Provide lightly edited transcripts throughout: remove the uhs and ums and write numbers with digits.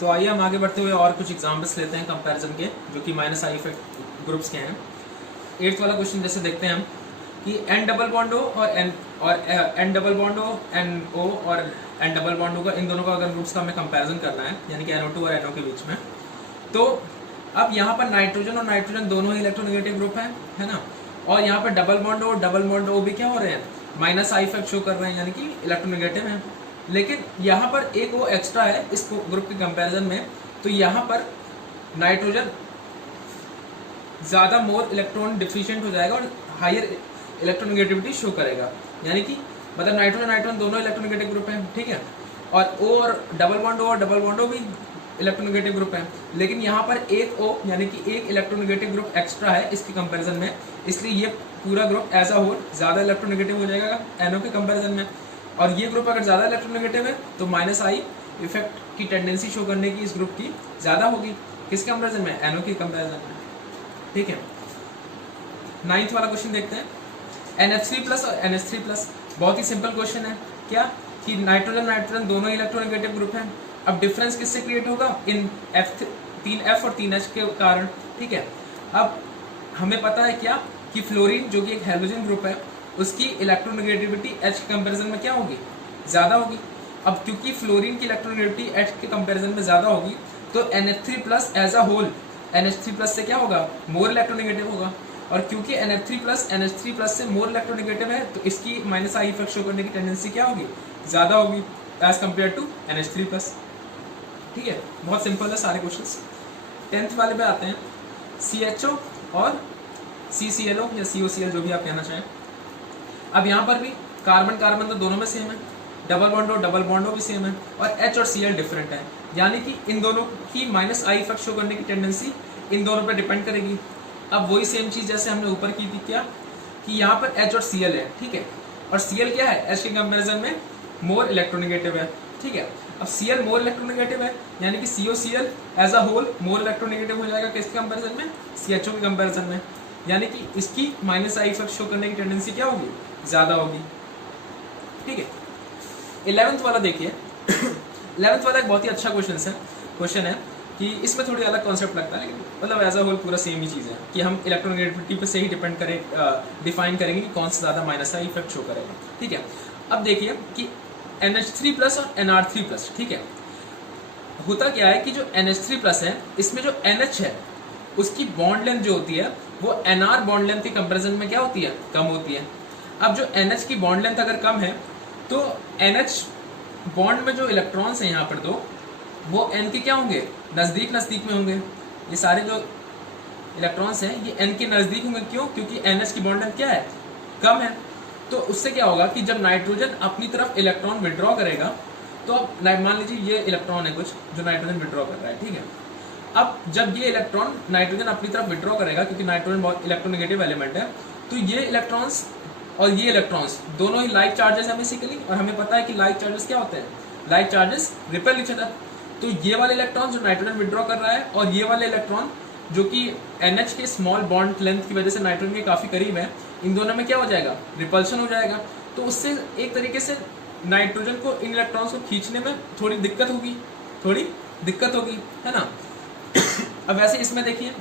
तो आइए हम आगे बढ़ते हुए और कुछ एग्जाम्पल्स लेते हैं कंपैरिजन के, जो कि माइनस आई इफेक्ट ग्रुप्स के हैं। 8th वाला क्वेश्चन जैसे देखते हैं हम कि एन डबल बॉन्ड ओ और N double bond O N O और एन डबल बॉन्ड ओ का, इन दोनों का अगर ग्रुप्स का हमें कंपैरिजन करना है, यानी कि NO2 और NO के बीच में। तो अब यहाँ पर नाइट्रोजन और नाइट्रोजन दोनों ही इलेक्ट्रोनेगेटिव ग्रुप है ना, और यहाँ पर डबल बॉन्ड ओ भी क्या हो रहे हैं, माइनस आई इफेक्ट शो कर रहे हैं, यानी कि इलेक्ट्रोनेगेटिव है। लेकिन यहाँ पर एक वो एक्स्ट्रा है इस ग्रुप के कंपैरिजन में, तो यहाँ पर नाइट्रोजन ज़्यादा मोर इलेक्ट्रॉन डिफिशिएंट हो जाएगा और हायर इलेक्ट्रोनेगेटिविटी शो करेगा, यानी कि मतलब नाइट्रोजन दोनों इलेक्ट्रोनेगेटिव ग्रुप हैं, ठीक है, और ओ और डबल बॉन्ड ओ भी इलेक्ट्रोनेगेटिव ग्रुप है। लेकिन यहाँ पर एक ओ यानी कि एक इलेक्ट्रोनेगेटिव ग्रुप एक्स्ट्रा है इसके कंपैरिजन में, इसलिए ये पूरा ग्रुप एज अ होल ज़्यादा इलेक्ट्रोनेगेटिव हो जाएगा NO के कंपैरिजन में। और ये ग्रुप अगर ज़्यादा इलेक्ट्रोनेगेटिव है तो माइनस आई इफेक्ट की टेंडेंसी शो करने की इस ग्रुप की ज़्यादा होगी, किसके कंपैरिजन में, NO के कंपैरिजन में, ठीक है। 9th वाला क्वेश्चन देखते हैं, NH3+ और NH3+। बहुत ही सिंपल क्वेश्चन है, क्या कि नाइट्रोजन दोनों इलेक्ट्रोनेगेटिव ग्रुप हैं। अब डिफरेंस किससे क्रिएट होगा, इन तीन F और 3H के कारण, ठीक है। अब हमें पता है क्या कि फ्लोरीन जो कि एक हैलोजन ग्रुप है, उसकी इलेक्ट्रोनेगेटिविटी H के कंपैरिजन में क्या होगी, ज़्यादा होगी। अब क्योंकि फ्लोरीन की इलेक्ट्रोनेगेटिविटी H के कंपैरिजन में ज़्यादा होगी, तो NH3+ as a whole NH3+ से क्या होगा, मोर इलेक्ट्रोनेगेटिव होगा। और क्योंकि NH3+ से मोर इलेक्ट्रोनेगेटिव है, तो इसकी माइनस आई इफेक्ट शो करने की टेंडेंसी क्या होगी, ज़्यादा होगी एज कम्पेयर टू NH3+, ठीक है। बहुत सिंपल है सारे क्वेश्चंस। 10th वाले पे आते हैं, CHO और CClO या COCl, जो भी आप कहना चाहें। अब यहाँ पर भी कार्बन तो दोनों में सेम है, डबल बॉन्ड भी सेम है, और H और Cl डिफरेंट है, यानी कि इन दोनों की माइनस आई इफेक्ट शो करने की टेंडेंसी इन दोनों पर डिपेंड करेगी। अब वही सेम चीज़ जैसे हमने ऊपर की थी, क्या कि यहाँ पर H और Cl है, ठीक है, और Cl क्या है, H के कंपेरिजन में मोर इलेक्ट्रोनेगेटिव है, ठीक है। अब Cl मोर इलेक्ट्रोनेगेटिव है, यानी कि COCl as a whole more electronegative हो जाएगा किसके कंपेरिजन में, CHO के कंपेरिजन में, यानी कि इसकी माइनस आई इफेक्ट शो करने की टेंडेंसी क्या होगी, ज़्यादा होगी, ठीक है। 11th वाला देखिए 11th वाला एक बहुत ही अच्छा क्वेश्चन है कि इसमें थोड़ी अलग कॉन्सेप्ट लगता है, लेकिन मतलब एज अ होल पूरा सेम ही चीज़ है कि हम इलेक्ट्रोनेगेटिविटी पे से ही डिफाइन करेंगे कि कौन सा ज़्यादा माइनस आई इफेक्ट शो करेगा, ठीक है। अब देखिए कि NH3+ और NR3+, ठीक है, होता क्या है कि जो NH3+ है, इसमें जो NH है उसकी बॉन्ड लेंथ जो होती है वो NR बॉन्ड लेंथ के कंपैरिजन में क्या होती है, कम होती है। अब जो NH की बॉन्ड लेंथ अगर कम है तो NH बॉन्ड में जो इलेक्ट्रॉन्स हैं यहाँ पर दो, वो N के क्या होंगे, नज़दीक में होंगे। ये सारे जो इलेक्ट्रॉन्स हैं ये N के नज़दीक होंगे, क्यों, क्योंकि NH की बॉन्ड लेंथ क्या है, कम है। तो उससे क्या होगा कि जब नाइट्रोजन अपनी तरफ इलेक्ट्रॉन विड्रॉ करेगा, तो अब मान लीजिए ये इलेक्ट्रॉन है कुछ जो नाइट्रोजन विड्रॉ कर रहा है, ठीक है। अब जब ये इलेक्ट्रॉन नाइट्रोजन अपनी तरफ विड्रॉ करेगा, क्योंकि नाइट्रोजन बहुत इलेक्ट्रोनेगेटिव एलिमेंट है, तो ये इलेक्ट्रॉन्स और ये इलेक्ट्रॉन्स दोनों ही लाइक चार्जेस हैं बेसिकली, और हमें पता है कि लाइक चार्जेस क्या होते हैं, like charges repel each other. तो ये वाले इलेक्ट्रॉन जो नाइट्रोजन विड्रॉ कर रहा है और ये वाले इलेक्ट्रॉन जो कि NH के स्मॉल बॉन्ड लेंथ की वजह से नाइट्रोजन के काफ़ी करीब है, इन दोनों में क्या हो जाएगा, रिपल्शन हो जाएगा। तो उससे एक तरीके से नाइट्रोजन को इन इलेक्ट्रॉन्स को खींचने में थोड़ी दिक्कत होगी, है ना। अब वैसे इसमें देखिए,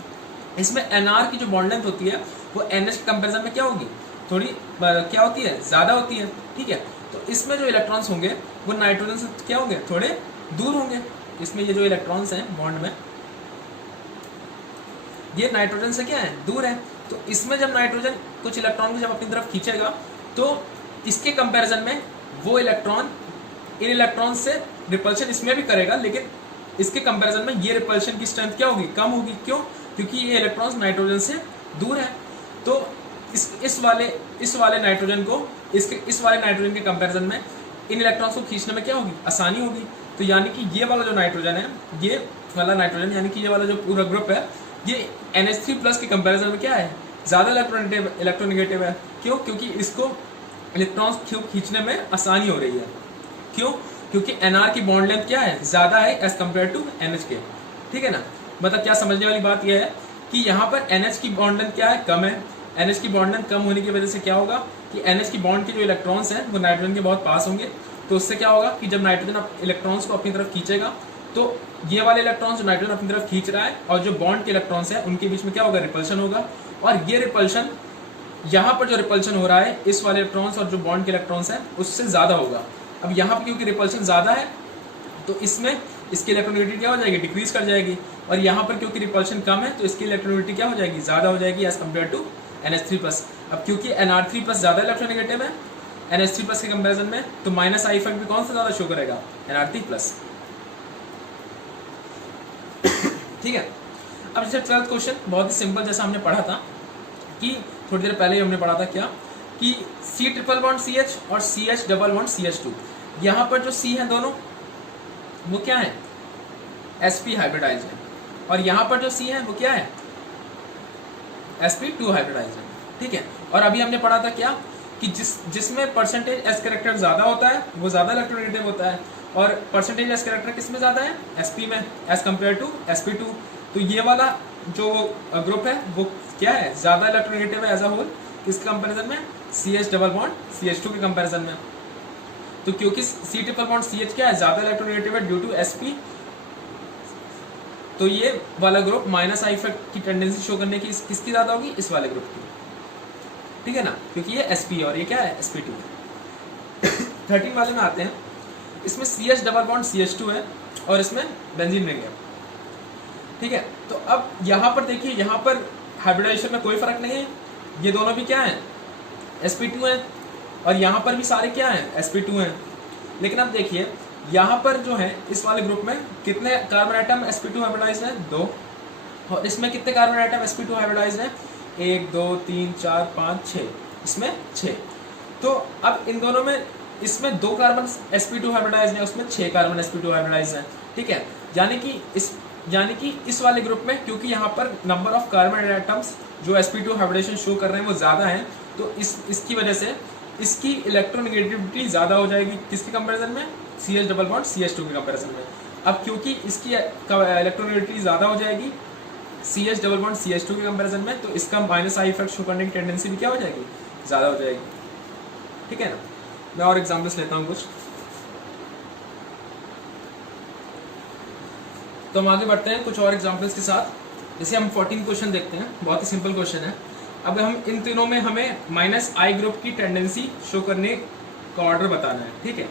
इसमें NR की जो बॉन्ड लेंथ होती है वो NH के कंपेरिजन में क्या होगी, थोड़ी क्या होती है, ज़्यादा होती है, ठीक है। तो इसमें जो इलेक्ट्रॉन्स होंगे वो नाइट्रोजन से क्या होंगे, थोड़े दूर होंगे। इसमें ये जो इलेक्ट्रॉन्स हैं बॉन्ड में, ये नाइट्रोजन से क्या है, दूर है। तो इसमें जब नाइट्रोजन कुछ इलेक्ट्रॉन को जब अपनी तरफ खींचेगा, तो इसके कंपैरिजन में वो इलेक्ट्रॉन इन इलेक्ट्रॉन से रिपल्शन इसमें भी करेगा, लेकिन इसके कंपैरिजन में ये रिपल्शन की स्ट्रेंथ क्या होगी, कम होगी, क्यों, क्योंकि ये इलेक्ट्रॉन्स नाइट्रोजन से दूर है। तो इस वाले नाइट्रोजन के कंपैरिजन में इन इलेक्ट्रॉन्स को खींचने में क्या होगी, आसानी होगी। तो यानी कि ये वाला जो नाइट्रोजन है, ये वाला नाइट्रोजन यानी कि ये वाला जो पूरा ग्रुप है, ये NH3+ के कंपैरिजन में क्या है, ज़्यादा इलेक्ट्रोनेगेटिव है, क्यों, क्योंकि इसको इलेक्ट्रॉन्स खींचने में आसानी हो रही है, क्यों, क्योंकि NR की बॉन्ड लेंथ क्या है, ज़्यादा है एज कम्पेयर टू NH के, ठीक है ना। मतलब क्या समझने वाली बात यह है कि यहाँ पर NH की बॉन्ड लेंथ क्या है, कम है। NH की बॉन्ड लेंथ कम होने की वजह से क्या होगा कि NH की बॉन्ड के जो इलेक्ट्रॉन्स हैं वो नाइट्रोजन के बहुत पास होंगे, तो उससे क्या होगा कि जब नाइट्रोजन इलेक्ट्रॉन्स को अपनी तरफ खींचेगा तो ये वाले इलेक्ट्रॉन्स जो नाइट्रोजन अपनी तरफ खींच रहा है और जो बॉन्ड के इलेक्ट्रॉन्स है उनके बीच में क्या होगा, रिपल्शन होगा। और ये रिपल्शन, यहाँ पर जो रिपल्शन हो रहा है इस वाले इलेक्ट्रॉन्स और जो बॉन्ड के इलेक्ट्रॉन्स है उससे ज्यादा होगा। अब यहाँ पर क्योंकि रिपल्शन ज्यादा है तो इसमें इसकी इलेक्ट्रोनेगेटिविटी क्या हो जाएगी, डिक्रीज कर जाएगी। और यहाँ पर क्योंकि रिपल्शन कम है तो इसकी इलेक्ट्रोनेगेटिविटी क्या हो जाएगी, ज्यादा हो जाएगी एज कम्पेयर टू NH3+। अब क्योंकि Nr3+ ज्यादा इलेक्ट्रोनेगेटिव है NH3+ के कंपेरिजन में, तो माइनस आई इफेक्ट भी कौन सा ज्यादा शो करेगा, Nr3+। ठीक है। अब जैसे 12th क्वेश्चन बहुत ही सिंपल, जैसा हमने पढ़ा था कि थोड़ी देर पहले ही हमने पढ़ा था क्या कि C∼CH और CH∼CH2, यहाँ पर जो C है दोनों वो क्या है, sp हाइब्रिडाइज है, और यहाँ पर जो C है वो क्या है, sp2 हाइब्रिडाइज है। ठीक है। और अभी हमने पढ़ा था क्या कि जिसमें परसेंटेज s कैरेक्टर ज्यादा होता है वो ज्यादा इलेक्ट्रोनेगेटिव होता है, और परसेंटेज s कैरेक्टर किस में ज्यादा है, sp में, एज कम्पेयर टू sp2। तो ये वाला जो ग्रुप है वो क्या है, ज्यादा इलेक्ट्रोनेगेटिव है एज अ होल किसके कंपैरिजन में, CH∼CH2 के कंपैरिजन में। तो क्योंकि C∼CH क्या है, ज्यादा इलेक्ट्रोनेगेटिव है ड्यू टू sp, तो ये वाला ग्रुप माइनस आई इफेक्ट की टेंडेंसी शो करने की किसकी ज्यादा होगी, इस वाले ग्रुप की। ठीक है ना, क्योंकि ये sp और ये क्या है, sp2। 13 वाले में आते हैं, इसमें CH∼CH2 है और इसमें बेंजीन रिंग है। ठीक है। तो अब यहाँ पर देखिए, यहाँ पर हाइब्रिडाइजेशन में कोई फर्क नहीं है, ये दोनों भी क्या है, sp2 है, और यहाँ पर भी सारे क्या है, sp2 हैं। लेकिन अब देखिए यहाँ पर जो है इस वाले ग्रुप में कितने कार्बन आइटम sp2 हाइब्रिडाइज है, 2, और इसमें कितने कार्बन आइटम sp2 हाइब्रिडाइज है, 1 2 3 4 5 6, इसमें 6। तो अब इन दोनों में, इसमें 2 कार्बन sp2 हाइब्रिडाइज है, उसमें 6 कार्बन sp2 हाइब्रिडाइज है। ठीक है। यानी कि इस वाले ग्रुप में क्योंकि यहाँ पर नंबर ऑफ कार्बन आइटम्स जो sp2 हाइब्रिडेशन शो कर रहे हैं वो ज्यादा है, तो इसकी वजह से इसकी इलेक्ट्रोनेगेटिविटी ज्यादा हो जाएगी किसके कंपैरिजन में, CH∼CH2 के कंपैरिजन में। अब क्योंकि इसकी इलेक्ट्रोनेगेटिविटी ज्यादा हो जाएगी CH∼CH2 के कंपैरिजन में, तो इसका माइनस आई इफेक्ट शो करने की टेंडेंसी भी क्या हो जाएगी, ज्यादा हो जाएगी। ठीक है ना। मैं और एग्जांपल्स लेता हूँ कुछ, तो हम आगे बढ़ते हैं कुछ और एग्जांपल्स के साथ। जैसे हम 14 क्वेश्चन देखते हैं, बहुत ही सिंपल क्वेश्चन है। अब हम इन तीनों में हमें माइनस आई ग्रुप की टेंडेंसी शो करने का ऑर्डर बताना है। ठीक है।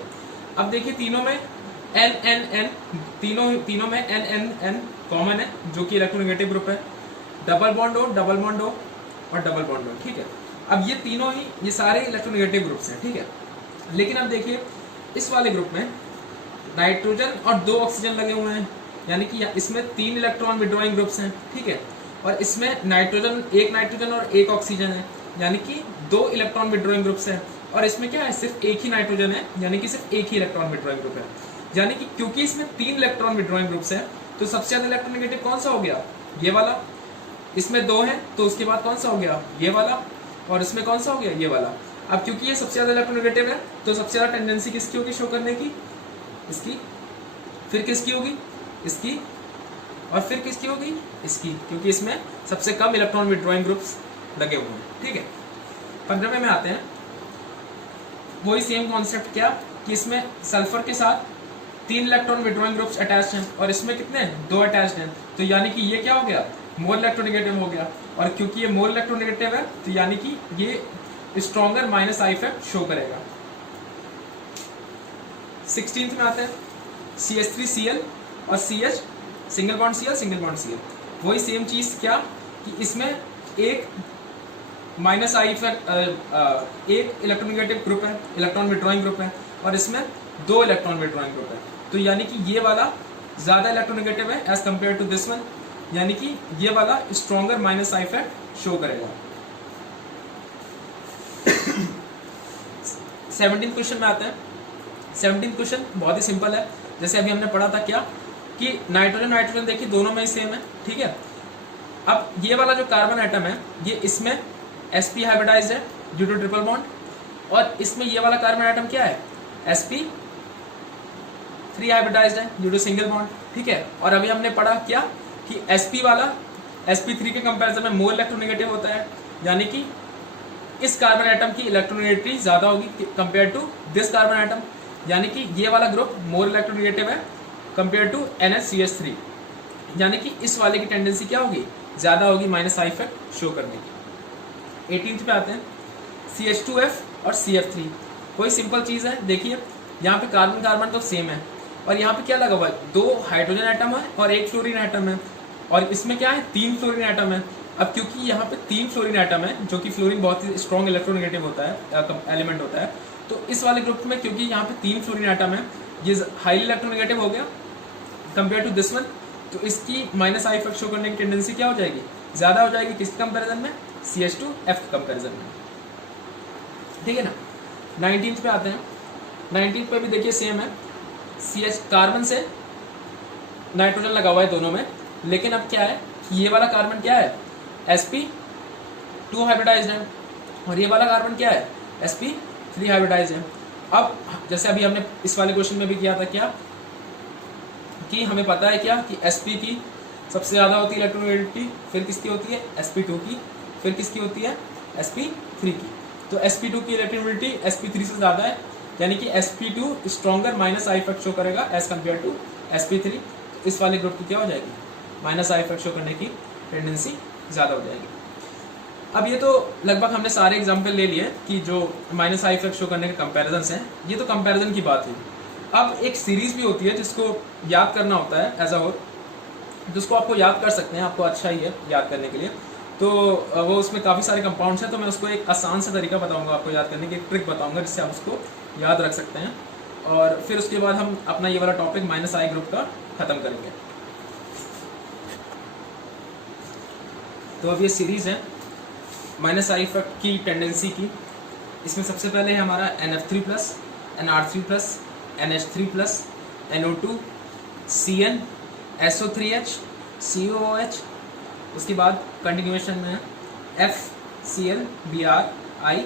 अब देखिए तीनों में N तीनों में N कॉमन है जो कि इलेक्ट्रोनेगेटिव ग्रुप है, डबल बॉन्ड O और डबल बॉन्ड O। ठीक है। अब ये तीनों ही, ये सारे इलेक्ट्रोनेगेटिव ग्रुप्स हैं। ठीक है। लेकिन अब देखिए इस वाले ग्रुप में नाइट्रोजन और 2 ऑक्सीजन लगे हुए हैं, यानी कि इसमें 3 इलेक्ट्रॉन विड्रॉइंग ग्रुप्स हैं। ठीक है। और इसमें एक नाइट्रोजन और 1 ऑक्सीजन है, यानी कि 2 इलेक्ट्रॉन विड्रॉइंग ग्रुप्स हैं। और इसमें क्या है, सिर्फ एक ही नाइट्रोजन है, यानी कि सिर्फ एक ही इलेक्ट्रॉन विड्रॉइंग ग्रुप है। यानी कि क्योंकि इसमें 3 इलेक्ट्रॉन विड्रॉइंग ग्रुप्स हैं, तो सबसे ज्यादा इलेक्ट्रोनेगेटिव कौन सा हो गया, ये वाला। इसमें 2 है तो उसके बाद कौन सा हो गया, ये वाला। और इसमें कौन सा हो गया, ये वाला। अब क्योंकि ये सबसे ज्यादा इलेक्ट्रोनेगेटिव है तो सबसे ज्यादा टेंडेंसी किसकी होगी शो करने की, इसकी। फिर किसकी होगी, इसकी। और फिर किसकी होगी, इसकी, क्योंकि इसमें सबसे कम इलेक्ट्रॉन विड्रॉइंग ग्रुप्स लगे हुए हैं। ठीक है। 15वें में आते हैं, वही सेम कॉन्सेप्ट क्या कि इसमें सल्फर के साथ 3 इलेक्ट्रॉन विड्रॉइंग ग्रुप्स अटैच्ड हैं, और इसमें कितने, 2 अटैच्ड हैं। तो यानी कि ये क्या हो गया, मोर इलेक्ट्रोनेगेटिव हो गया। और क्योंकि ये मोर इलेक्ट्रोनेगेटिव है तो यानी कि ये stronger minus I effect show करेगा। 16th में आते हैं, CH3Cl और CH सिंगल बॉन्ड Cl। वही सेम चीज क्या कि इसमें एक माइनस आई इफेक्ट, एक इलेक्ट्रोनेगेटिव ग्रुप है, इलेक्ट्रॉन विड्रॉइंग ग्रुप है, और इसमें 2 इलेक्ट्रॉन विड्रॉइंग ग्रुप है। तो यानी कि ये वाला ज्यादा इलेक्ट्रोनेगेटिव है as compare to this one, यानी कि ये वाला stronger minus I effect show करेगा। 17 क्वेश्चन में आते हैं। 17 क्वेश्चन बहुत ही सिंपल है, जैसे अभी हमने पढ़ा था क्या कि नाइट्रोजन देखिए दोनों में ही सेम है। ठीक है। अब ये वाला जो कार्बन आइटम है ये इसमें sp हाइब्रिडाइज्ड है ड्यू टू ट्रिपल बॉन्ड, और इसमें ये वाला कार्बन आइटम क्या है, sp3 हाइब्रिडाइज्ड है ड्यू टू सिंगल बॉन्ड। ठीक है। और अभी हमने पढ़ा क्या कि sp वाला sp3 के कंपैरिजन में मोर इलेक्ट्रोनेगेटिव होता है, यानी कि इस कार्बन आइटम की इलेक्ट्रोनेगेटिविटी ज्यादा होगी compare to this carbon item, यानी कि ये वाला ग्रुप मोर इलेक्ट्रोनेगेटिव है कंपेयर टू NaCH3, यानी कि इस वाले की टेंडेंसी क्या होगी, ज़्यादा होगी माइनस आई इफेक्ट शो करने की। 18th पे आते हैं, CH2F और CF3। कोई सिंपल चीज़ है, देखिए यहाँ पे कार्बन कार्बन तो सेम है और यहाँ पे क्या लगा हुआ है, 2 हाइड्रोजन एटम है और 1 फ्लोरीन एटम है, और इसमें क्या है 3 फ्लोरीन एटम है। अब क्योंकि यहाँ पे 3 फ्लोरीन एटम है, जो कि फ्लोरीन बहुत ही स्ट्रॉन्ग इलेक्ट्रोनेगेटिव होता है, एलिमेंट होता है, तो इस वाले ग्रुप में क्योंकि यहाँ पे 3 फ्लोरीन एटम है, ये हाईली इलेक्ट्रोनेगेटिव हो गया कंपेयर टू दिस वन, तो इसकी माइनस आई इफेक्ट शो करने की टेंडेंसी क्या हो जाएगी, ज़्यादा हो जाएगी। किसके कंपेरिजन में, CH2F के कंपेरिजन में, ठीक है ना। 19th पे आते हैं, 19th पे भी देखिए सेम है, CH कार्बन से नाइट्रोजन लगा हुआ है दोनों में, लेकिन अब क्या है, ये वाला कार्बन क्या है, sp2 हाइब्रिडाइज्ड है और ये वाला कार्बन क्या है, sp3 हाइब्रिडाइज्ड है। अब जैसे अभी हमने इस वाले क्वेश्चन में भी किया था क्या, कि हमें पता है क्या कि sp की सबसे ज़्यादा होती है इलेक्ट्रोनेगेटिविटी, फिर किसकी होती है, sp2 की, फिर किसकी होती है, sp3 की। तो sp2 की इलेक्ट्रोनेगेटिविटी sp3 से ज़्यादा है, यानी कि sp2 stronger minus I effect show करेगा एज कम्पेयर टू sp3। तो इस वाले ग्रुप की क्या हो जाएगी, माइनस आई इफेक्ट शो करने की टेंडेंसी ज़्यादा हो जाएगी। अब ये तो लगभग हमने सारे एग्जाम्पल ले लिए कि जो माइनस आई इफेक्ट शो करने के कंपैरिजन्स हैं, ये तो कंपैरिजन की बात हुई। अब एक सीरीज भी होती है जिसको याद करना होता है एज अ होल, जिसको आपको याद कर सकते हैं, आपको अच्छा ही है याद करने के लिए। तो वो उसमें काफ़ी सारे कंपाउंड्स हैं, तो मैं उसको एक आसान सा तरीका बताऊंगा आपको याद करने की, एक ट्रिक बताऊंगा जिससे आप उसको याद रख सकते हैं, और फिर उसके बाद हम अपना ये वाला टॉपिक माइनस आई ग्रुप का ख़त्म करेंगे। तो अब ये सीरीज़ है माइनस आई इफेक्ट की टेंडेंसी की। इसमें सबसे पहले है हमारा NF3+, NR3+, NH3+, NO2, CN, SO3H, COOH। उसके बाद कंटिन्यूएशन में FCl, Br, I,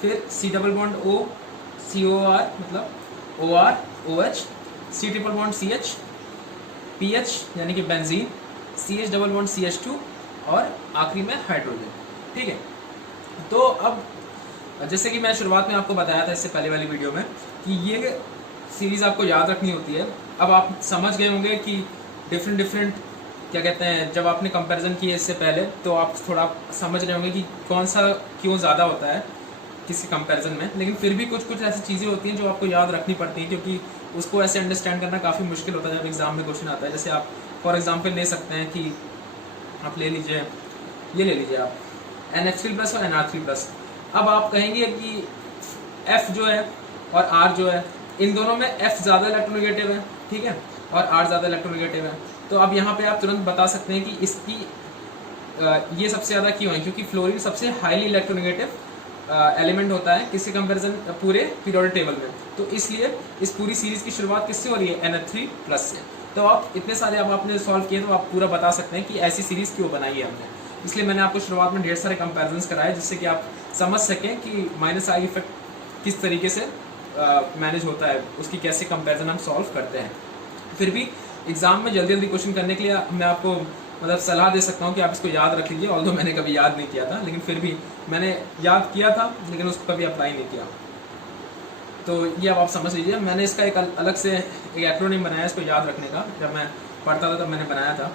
फिर C double bond O, COR मतलब OR, OH, C triple bond CH, PH यानी कि benzene, CH double bond CH2 और आखिरी में हाइड्रोजन, ठीक है। तो अब जैसे कि मैं शुरुआत में आपको बताया था इससे पहले वाली वीडियो में कि ये सीरीज़ आपको याद रखनी होती है। अब आप समझ गए होंगे कि डिफरेंट क्या कहते हैं, जब आपने कंपैरिजन किए इससे पहले तो आप थोड़ा समझ रहे होंगे कि कौन सा क्यों ज़्यादा होता है किसी कंपैरिजन में, लेकिन फिर भी कुछ ऐसी चीज़ें होती हैं जो आपको याद रखनी पड़ती हैं, क्योंकि उसको ऐसे अंडरस्टैंड करना काफ़ी मुश्किल होता है जब एग्ज़ाम में क्वेश्चन आता है। जैसे आप फॉर एग्जाम्पल ले सकते हैं कि आप ले लीजिए, ये ले लीजिए आप NH3+ और NR3+। अब आप कहेंगे कि F जो है और R जो है, इन दोनों में F ज़्यादा इलेक्ट्रोनेगेटिव है, ठीक है, और R ज़्यादा इलेक्ट्रोनेगेटिव है। तो अब यहाँ पे आप तुरंत बता सकते हैं कि इसकी ये सबसे ज़्यादा क्यों है, क्योंकि फ्लोरीन सबसे हाईली इलेक्ट्रोनेगेटिव एलिमेंट होता है किसी कंपैरिजन पूरे पीरियोडिक टेबल में। तो इसलिए इस पूरी सीरीज़ की शुरुआत किससे हो रही है, NH3+ से। तो आप इतने सारे अब आपने सॉल्व किए तो आप पूरा बता सकते हैं कि ऐसी सीरीज़ क्यों बनाई है हमने। इसलिए मैंने आपको शुरुआत में ढेर सारे कंपैरिजन्स कराए जिससे कि आप समझ सकें कि माइनस आई इफेक्ट किस तरीके से मैनेज होता है, उसकी कैसे कंपैरिजन हम सॉल्व करते हैं। फिर भी एग्ज़ाम में जल्दी जल्दी क्वेश्चन करने के लिए मैं आपको मतलब सलाह दे सकता हूँ कि आप इसको याद रख लीजिए। ऑल्दो मैंने कभी याद नहीं किया था, लेकिन फिर भी मैंने याद किया था, लेकिन उसको कभी अप्लाई नहीं किया। तो ये अब आप समझ लीजिए। मैंने इसका एक अलग से एक एक्रोनिम बनाया इसको याद रखने का, जब मैं पढ़ता था तब मैंने बनाया था,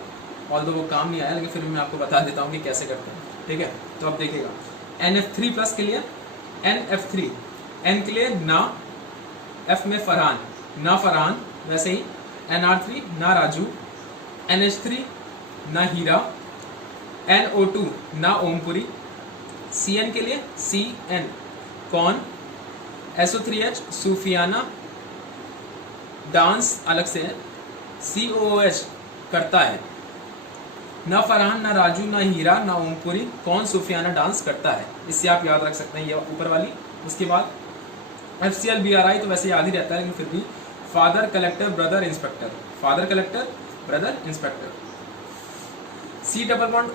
ऑल्दो वो काम नहीं आया, लेकिन फिर भी मैं आपको बता देता हूँ कि कैसे करते हैं, ठीक है। तो अब देखिएगा, NF3+ के लिए NF3, N के लिए ना, F में फरहान, ना फरहान, वैसे ही NR3 ना राजू, NH3 ना हीरा, NO2 ना ओमपुरी, CN के लिए CN कौन, SO3H सूफियाना, डांस अलग से है, COOH करता है, ना फरहान ना राजू ना हीरा ना ओमपुरी, कौन सूफियाना डांस करता है। इससे आप याद रख सकते हैं ये ऊपर वाली। उसके बाद FCl BRI तो वैसे याद ही रहता है, लेकिन फिर भी father collector brother inspector, father collector brother inspector. C double bond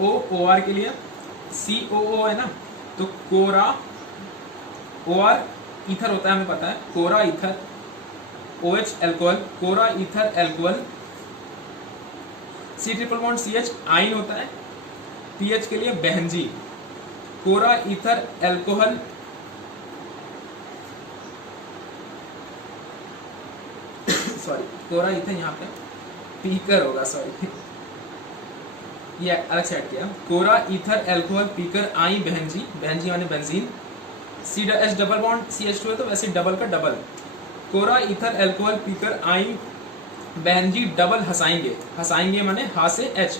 O OR के लिए COO है ना, तो कोरा, OR ईथर होता है हमें पता है, कोरा ईथर, OH एल्कोहल, कोरा ether alcohol. C triple bond CH आइन होता है, PH के लिए बेंजीन, कोरा ईथर एल्कोहल, सॉरी कोरा ईथर यहाँ पे पीकर होगा, सॉरी ये अलग से ऐड किया। कोरा ईथर एल्कोहल पीकर आई बहनजी, बहनजी माने benzene, CH double bond CH2 है तो वैसे डबल का डबल, कोरा ईथर एल्कोहल पीकर आई बहनजी डबल हंसाएंगे, हंसाएंगे माने हा से H,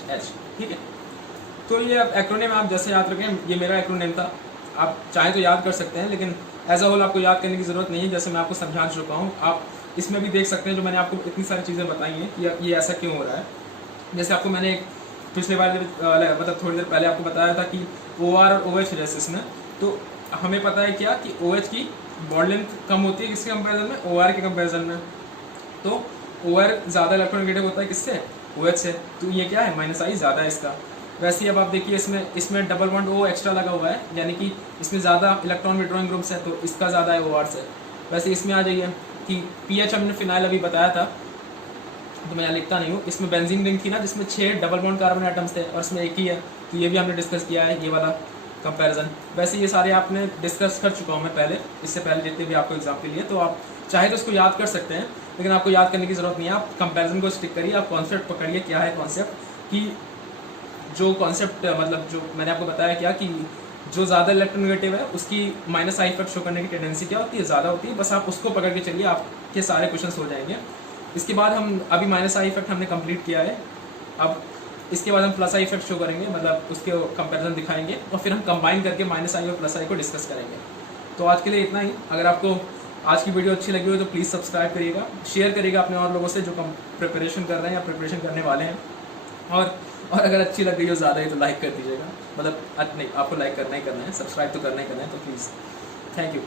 ठीक है। तो ये एक्रोनिम आप जैसे याद रखें, ये मेरा एक्रोनिम था, आप चाहें तो याद कर सकते हैं, लेकिन एज अ होल आपको याद करने की ज़रूरत नहीं है, जैसे मैं आपको समझा चुका हूँ। आप इसमें भी देख सकते हैं जो मैंने आपको इतनी सारी चीज़ें बताई हैं कि ये ऐसा क्यों हो रहा है। जैसे आपको मैंने पिछले बार मतलब थोड़ी देर पहले आपको बताया था कि OR और OH रेसिस में, तो हमें पता है क्या कि OH की बॉन्ड लेंथ कम होती है किसके कंपेरिजन में, OR के कंपेरिजन में। तो OR ज़्यादा इलेक्ट्रोनेगेटिव होता है किससे, OH से, तो ये क्या है -I ज़्यादा है इसका। वैसे ही अब आप देखिए इसमें डबल बॉन्ड O एक्स्ट्रा लगा हुआ है, यानी कि इसमें ज़्यादा इलेक्ट्रॉन विड्रॉइंग ग्रुप्स है, तो इसका ज़्यादा है OR से। वैसे इसमें आ जाइए कि pH हमने फिनाइल अभी बताया था, तो मैं यहाँ लिखता नहीं हूँ, इसमें बेंजीन रिंग थी ना जिसमें 6 डबल बॉन्ड कार्बन एटम्स थे और इसमें एक ही है, तो ये भी हमने डिस्कस किया है, ये वाला कंपैरिजन। वैसे ये सारे आपने डिस्कस कर चुका हूँ मैं पहले, इससे पहले जितने भी आपको एग्जाम के लिए, तो आप चाहे तो इसको याद कर सकते हैं, लेकिन आपको याद करने की ज़रूरत नहीं है, आप कंपैरिजन को स्टिक करिए, आप कॉन्सेप्ट पकड़िए, क्या है कॉन्सेप्ट, कि जो कॉन्सेप्ट मतलब जो मैंने आपको बताया क्या कि जो ज़्यादा इलेक्ट्रोनेगेटिव है उसकी -I इफेक्ट शो करने की टेंडेंसी क्या होती है, ज़्यादा होती है। बस आप उसको पकड़ के चलिए, आपके सारे क्वेश्चन हो जाएंगे। इसके बाद हम अभी -I इफेक्ट हमने कंप्लीट किया है, अब इसके बाद हम +I इफेक्ट शो करेंगे, मतलब उसके कंपैरिजन दिखाएंगे और फिर हम कंबाइन करके -I और +I को डिस्कस करेंगे। तो आज के लिए इतना ही। अगर आपको आज की वीडियो अच्छी लगी हो तो प्लीज़ सब्सक्राइब करिएगा, शेयर करिएगा अपने और लोगों से जो प्रिपरेशन कर रहे हैं या प्रिपरेशन करने वाले हैं, और अगर अच्छी लग रही हो ज़्यादा ही तो लाइक कर दीजिएगा, मतलब नहीं आपको लाइक करना ही करना है, सब्सक्राइब तो करना ही करना है, तो प्लीज़ थैंक यू।